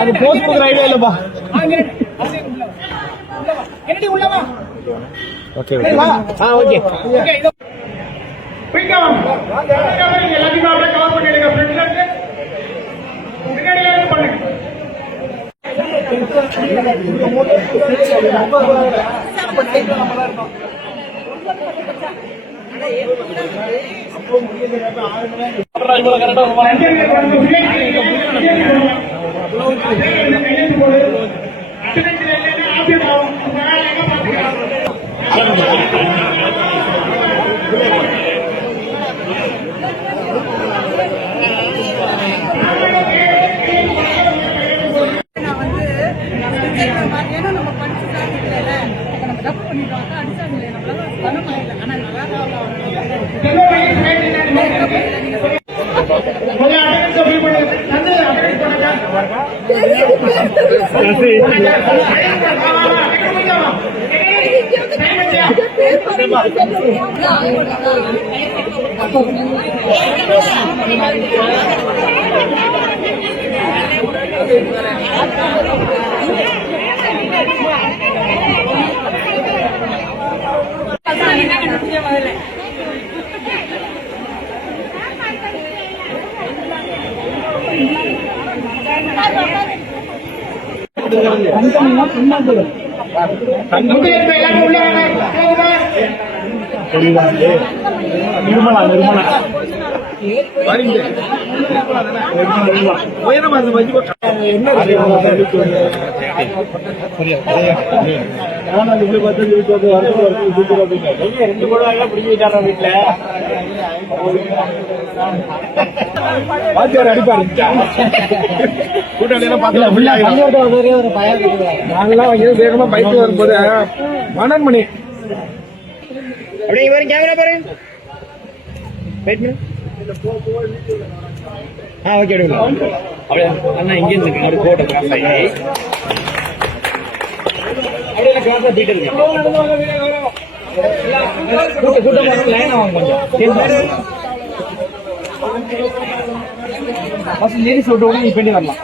அது போஸ்ட் கொடுக்குற ஐடியா இல்லப்பா. Okay okay. நிர்மலா நிர்மலா வீட்டுல அடிப்பாரு கூட்டாளியெல்லாம் நாங்கெல்லாம் வேகமா பைக் வரும்போது மனன்மணி அப்படியே வரும் கேமரா பாரு. ஓகே அப்படியே அண்ணா இங்க இருந்து அப்படி போட்டோ கிராஸ் ஆகி அப்படியே கிராஸா போயிட்டு இருக்கு. கூட்டம் லைன் ஆகும் கொஞ்சம் ஃபர்ஸ்ட் லேடிஸ் விட்டு உடனே இப்படி வரலாம்.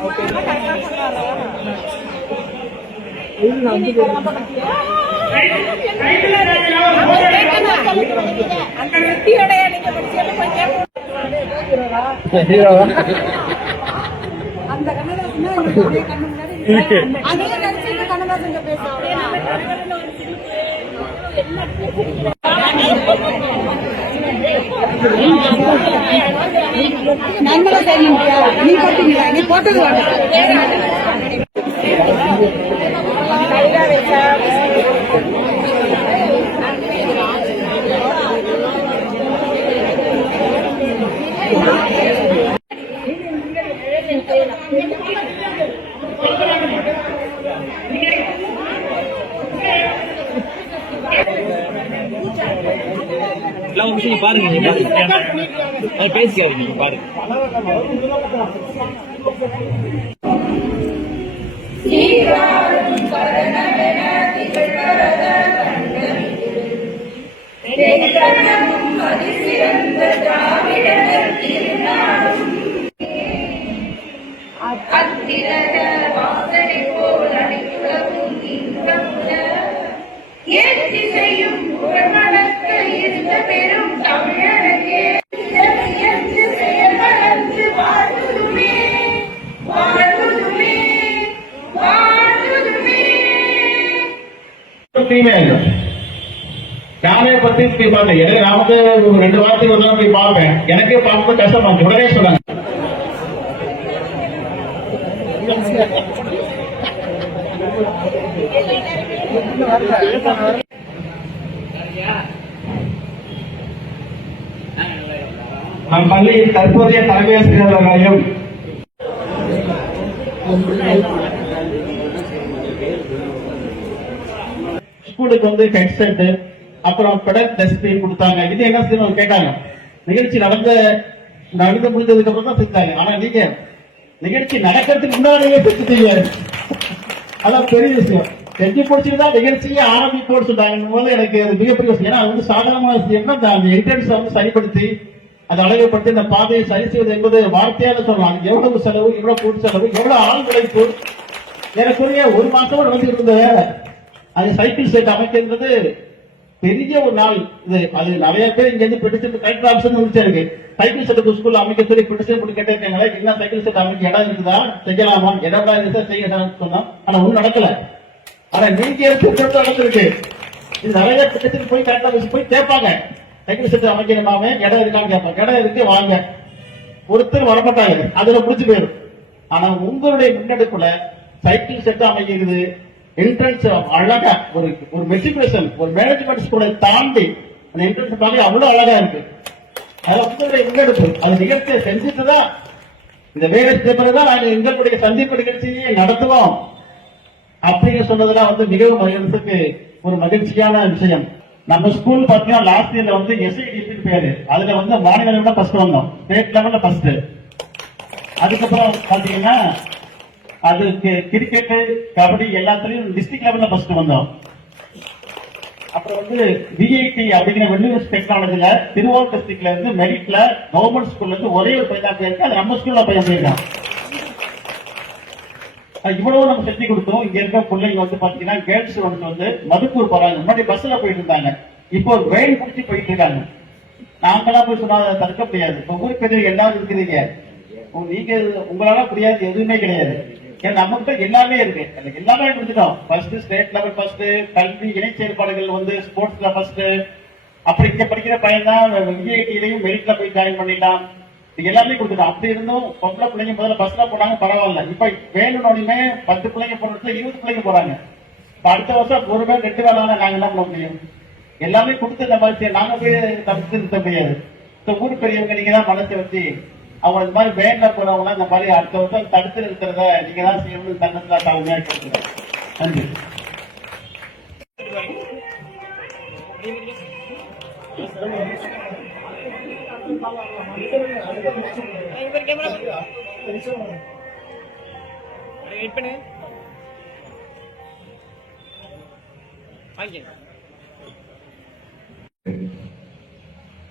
நீ போட்டீங்களா? நீ போட்டது பாருங்க பேசிக்காரு நீங்க பாருங்க. யாரைய பத்தி போய் பார்த்தேன். எனக்கு நான் வந்து 2 வாரத்துக்கு ஒரு போய் பார்ப்பேன். எனக்கே பார்க்கும்போது கஷ்டமா உடனே சொன்னாங்க நம் பள்ளியின் தற்போதைய தலைமை ஆசிரியர் அவர்களையும் ஸ்கூலுக்கு வந்து ஹெட்செட் அப்புறம் பெடல் டெஸ்ட் கொடுத்தாங்க. இது என்ன செய்யணும் கேட்டாங்க. நிகழ்ச்சி நடந்து முடிஞ்சதுக்கு அப்புறம் தான் செஞ்சாங்க. ஆனா நீங்க நிகழ்ச்சி நடக்கிறதுக்கு முன்னாடியே செஞ்சுட்டீங்க. அதான் பெரிய விஷயம். செஞ்சு போச்சுன்னா நிகழ்ச்சியே ஆரம்பிப்போன்னு சொன்னாங்க போது எனக்கு அது மிகப்பெரிய விஷயம். ஏன்னா வந்து சாதாரண விஷயம்னா அந்த என்ட்ரன்ஸ் வந்து சரிப்படுத்தி அது அழகுபடுத்தி இந்த பாதையை சரி செய்வது என்பது வார்த்தையால சொல்லலாம். எவ்வளவு செலவு, எவ்வளவு கூட்டு செலவு, எவ்வளவு ஆள் உழைப்பு. எனக்குரிய ஒரு மாசம் நடந்துட்டு இருந்த அது சைக்கிள் செட் அமைக்கிறது பெரிய ஒரு நாள். இது அது நிறைய பேர் இங்க இருந்து பிடிச்சிட்டு கலெக்டர் ஆபீஸ் வந்துச்சு. எனக்கு சைக்கிள் செட் ஸ்கூல்ல அமைக்க சொல்லி பிடிச்சு போட்டு கேட்டிருக்காங்களே, என்ன சைக்கிள் செட் அமைக்க இடம் இருக்குதா, செய்யலாமா, இடம் இருந்தா செய்யலாம் சொன்னோம். ஆனா ஒன்னும் நடக்கல. ஆனா நீங்க திட்டம் நடந்திருக்கு. இது நிறைய திட்டத்துக்கு போய் கலெக்டர் ஆபீஸ் போய் கேட்பாங்க, சைக்கிள் செட் அமைக்கணுமாவே இடம் இருக்கான்னு கேட்பாங்க. இடம் இருக்கு வாங்க, ஒருத்தர் வரமாட்டாங்க, அதுல முடிச்சு போயிடும். ஆனா உங்களுடைய முன்னெடுப்புல சைக்கிள் செட் அமைக்கிறது என்ட்ரன்ஸ் அழகா ஒரு ஒரு மெட்ரிகுலேஷன் ஒரு மேனேஜ்மெண்ட் ஸ்கூலை தாண்டி அந்த என்ட்ரன்ஸ் பார்க்க அவ்வளவு அழகா இருக்கு. அது உங்களுடைய முன்னெடுப்பு. அது நிகழ்ச்சியை செஞ்சுட்டுதான் இந்த வேலை செய்யப்பதான் நாங்க எங்களுடைய சந்திப்பு நிகழ்ச்சியை நடத்துவோம் அப்படின்னு சொன்னதுலாம் மிகவும் மகிழ்ச்சிக்கு ஒரு மகிழ்ச்சியான விஷயம். நம்ம ஸ்கூல் பாத்தீங்கன்னா லாஸ்ட் இயர்ல SIDP பேரு, அதுல மாநில லெவல்ல ஃபர்ஸ்ட் வந்தோம், ஸ்டேட் லெவல்ல ஃபர்ஸ்ட். அதுக்கப்புறம் பாத்தீங்கன்னா அதுக்கு கிரிக்கெட், கபடி எல்லாத்துலயும் டிஸ்ட்ரிக்ட் லெவல்ல ஃபர்ஸ்ட் வந்தோம். அப்புறம் VIT அப்படிங்கிற வெள்ளியூர் டெக்னாலஜில திருவாரூர் டிஸ்ட்ரிக்ட்ல இருந்து மெரிட்ல கவர்மெண்ட் ஸ்கூல்ல இருந்து ஒரே ஒரு பையன் தான் போயிருக்கா, அது நம்ம ஸ்கூல்ல பையன் போயிருக்கான். இவ்வளவு நம்ம செஞ்சு கொடுத்தோம். இங்க இருக்க பிள்ளைங்க பாத்தீங்கன்னா கேர்ள்ஸ் மதுக்கூர் போறாங்க. முன்னாடி பஸ்ல போயிட்டு இருந்தாங்க, இப்போ ஒரு வேன் பிடிச்சி போயிட்டு இருக்காங்க. நாங்களாம் போய் சொன்னா தடுக்க முடியாது. இப்ப ஊருக்கு பெரிய எல்லாரும் இருக்கிறீங்க, நீங்க உங்களால முடியாது எதுவுமே கிடையாது. ஏன்னா நம்மகிட்ட எல்லாமே இருக்கு, எல்லாமே முடிச்சிட்டோம். ஃபர்ஸ்ட் ஸ்டேட் லெவல் ஃபர்ஸ்ட், கல்வி இணை செயற்பாடுகள் ஸ்போர்ட்ஸ்ல ஃபர்ஸ்ட். அப்படி இங்க படிக்கிற பையன் தான் VITலையும் மெரிட்ல போய் ஜாயின் பண்ணிட்டான். எல்லாமே கொடுத்துட்டோம். அப்படி இருந்தும் பொம்பளை பிள்ளைங்க முதல்ல பஸ்ல போனாங்க, பரவாயில்ல. இப்ப வேணும்னே 10 பிள்ளைங்க போறதுல 20 பிள்ளைங்க போறாங்க. இப்ப அடுத்த வருஷம் ஒரு வேலை 2 வேலை நாங்க என்ன பண்ண முடியும்? எல்லாமே கொடுத்து இந்த மாதிரி நாங்க போய் தடுத்து நிறுத்த முடியாது. ஊர் பெரியவங்க நீங்க தான் மனசை வச்சு அவங்க இந்த மாதிரி வேன்ல போறவங்க இந்த மாதிரி அடுத்த வருஷம் தடுத்து நிறுத்துறத நீங்க தான் செய்யணும்னு தன்னத்துல தாழ்மையா கேட்கிறேன். நன்றி.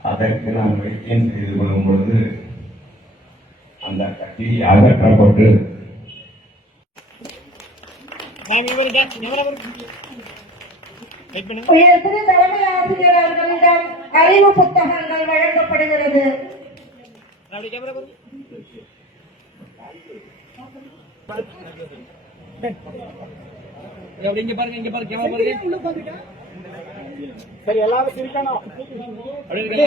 அதற்கு நான் வைத்தியம் செய்து கொள்ளும் பொழுது அந்த கட்டி அகற்றப்பட்டு திரு தலைமை ஆசிரியர் அவர்களிடம் அறிவு புத்தகங்கள் வழங்கப்படுகிறது. இங்க பாருங்க, இங்க பாருங்க, கேமரா பாருங்க. சரி, எல்லாரும் சிரிக்கணும். இங்க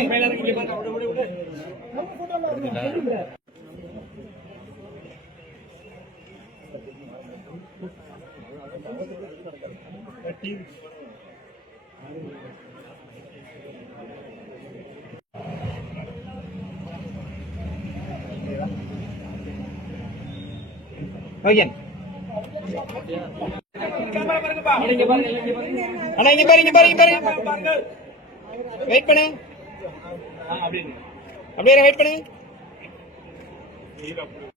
பாருங்க. வெயிட் பண்ணு, அப்படியே வெயிட் பண்ணு.